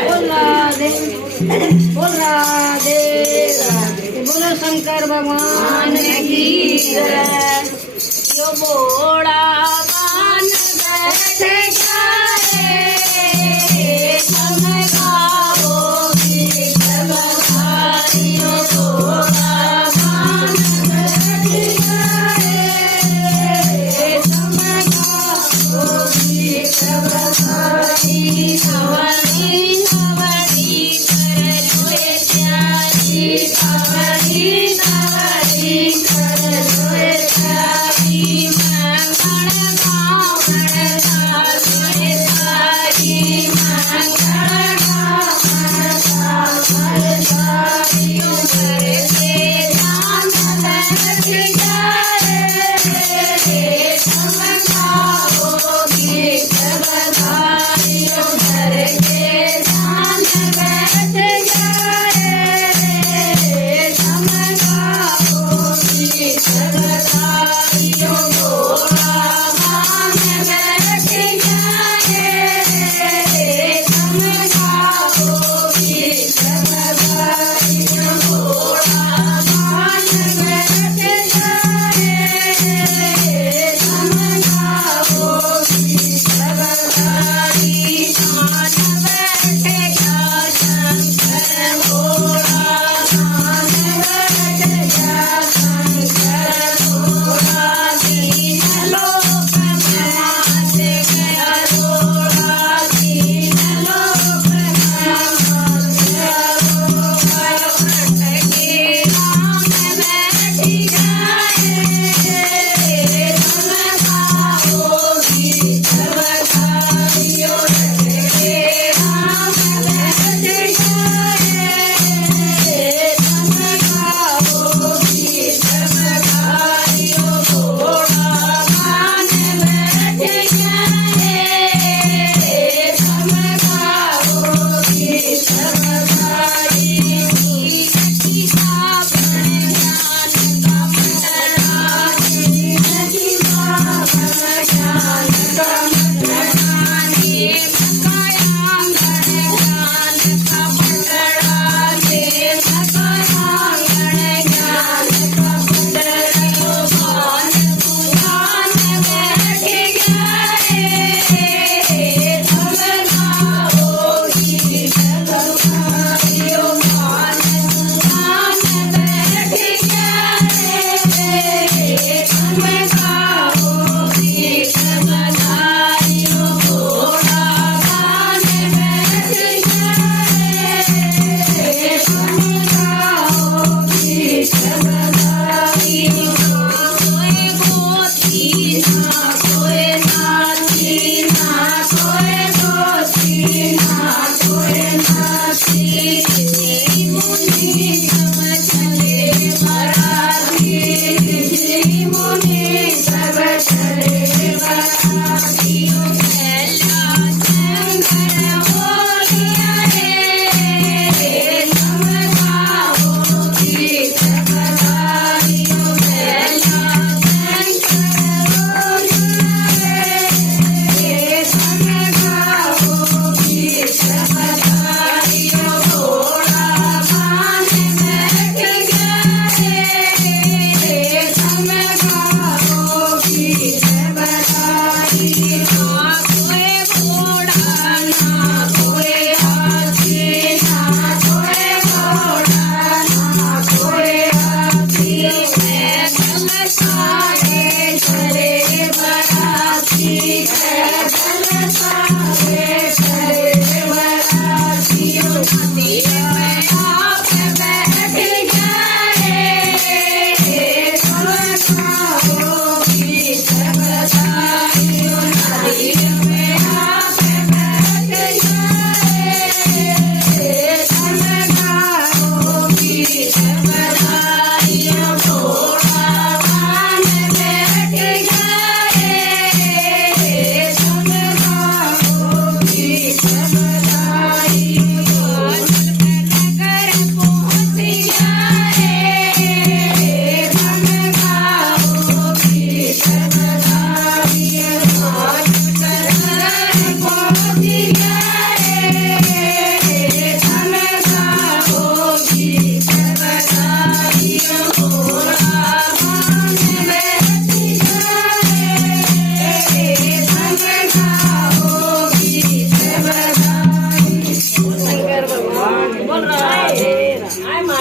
बोल राधे बोल राधे राधे बोलो शंकर भगवान की जय। यो बोड़ा पान बैठे जाए सब गाओ गीत बधाई। यो बोड़ा पान बैठे जाए सब गाओ गीत बधाई। सवारी सवारी कर जोए प्यारी सवारी सवारी कर जोए प्यारी मंगल गावण गावण सारी मंगल गावण गावण सारी उमर के जान बैठ जाए सब गाओ गीत बधाई। उमर के जान बैठ जाए सब गाओ गीत बधाई। यो बोड़ा पान बैठ जाए सब गाओ गीत बधाई। यो बोड़ा पान बैठ जाए सब गाओ गीत बधाई। कान बैठेगा शंकर भोला कान बैठेगा शंकर भोला। तीन लोक बनाते गया रोड़ा तीन लोक बनाते गया रोड़ा। भट्ट के नाम बैठी जाए सब गाओ गीत बधाई। यो भट्ट के नाम बैठ जाए सब गाओ गीत बधाई। यो घोड़ा पान बैठ जाए सब गाओ गीत बधाई। नील की सावन ज्ञान का मंडला नील की सावन ज्ञान का मंडला देव का आंगन ज्ञान का मंडला देव का आंगन ज्ञान का मंडला। यो भान पुराण बैठ जाए सब गाओ गीत बधाई। यो भान पुराण बैठ जाए सब गाओ गीत बधाई। यो घोड़ा पान बैठ जाए सब गाओ गीत बधाई। कोई गोती ना कोई नाती ना कोई गोती ना कोई नाती। ऋषि मुनि सब चले बराती ऋषि मुनि सब चले बराती। यो कैला शंकर बोलिया रे सब गाओ गीत बधाई। यो कैला शंकर बोलिया रे सब गाओ गीत बधाई। यो